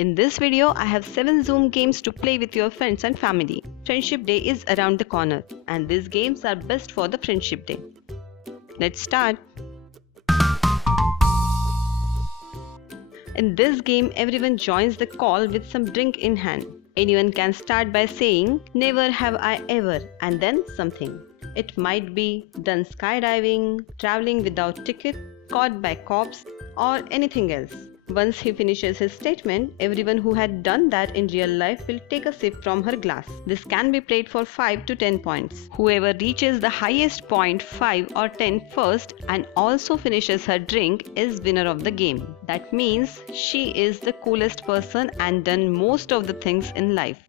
In this video, I have 7 Zoom games to play with your friends and family. Friendship Day is around the corner and these games are best for the Friendship Day. Let's start. In this game, everyone joins the call with some drink in hand. Anyone can start by saying, "Never have I ever," and then something. It might be done skydiving, traveling without ticket, caught by cops, or anything else. Once he finishes his statement, everyone who had done that in real life will take a sip from her glass. This can be played for 5 to 10 points. Whoever reaches the highest point 5 or 10 first and also finishes her drink is winner of the game. That means she is the coolest person and done most of the things in life.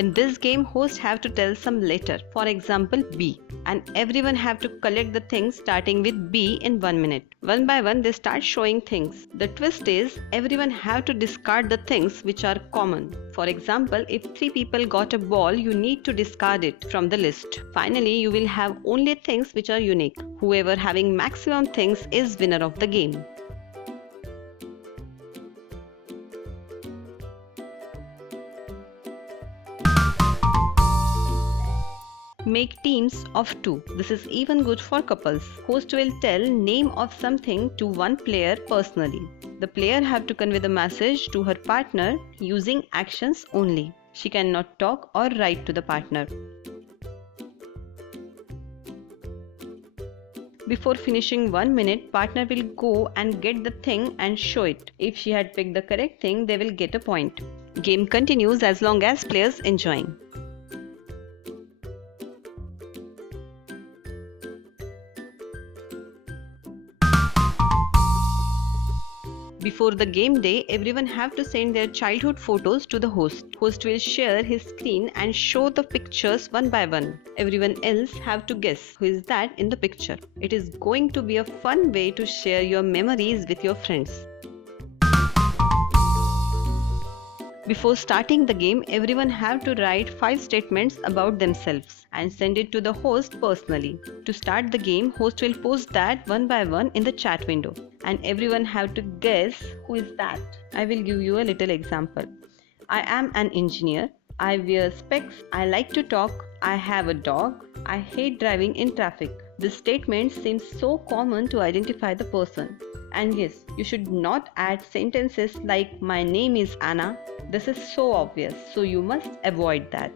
In this game, hosts have to tell some letter, for example B, and everyone have to collect the things starting with B in 1 minute. One by one they start showing things. The twist is everyone have to discard the things which are common. For example, if 3 people got a ball, you need to discard it from the list. Finally, you will have only things which are unique. Whoever having maximum things is winner of the game. Make teams of 2. This is even good for couples. Host will tell name of something to one player personally. The player have to convey the message to her partner using actions only. She cannot talk or write to the partner. Before finishing 1 minute, partner will go and get the thing and show it. If she had picked the correct thing, they will get a point. Game continues as long as players enjoying. Before the game day, everyone have to send their childhood photos to the host. Host will share his screen and show the pictures one by one. Everyone else have to guess who is that in the picture. It is going to be a fun way to share your memories with your friends. Before starting the game, everyone have to write 5 statements about themselves and send it to the host personally. To start the game, host will post that one by one in the chat window and everyone have to guess who is that. I will give you a little example. I am an engineer. I wear specs. I like to talk. I have a dog. I hate driving in traffic. This statement seems so common to identify the person. And yes, you should not add sentences like "My name is Anna." This is so obvious, so you must avoid that.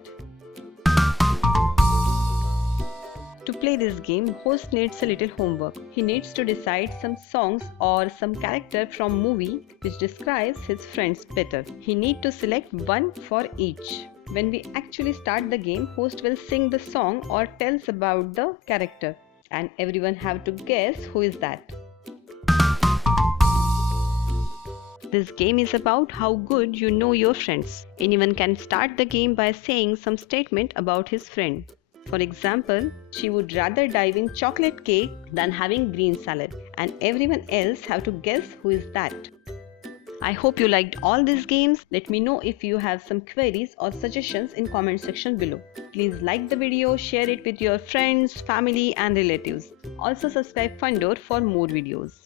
To play this game, host needs a little homework. He needs to decide some songs or some character from movie which describes his friends better. He needs to select one for each. When we actually start the game, host will sing the song or tells about the character and everyone have to guess who is that. This game is about how good you know your friends. Anyone can start the game by saying some statement about his friend. For example, she would rather dive in chocolate cake than having green salad, and everyone else have to guess who is that. I hope you liked all these games. Let me know if you have some queries or suggestions in comment section below. Please like the video, share it with your friends, family and relatives. Also subscribe Fundoor for more videos.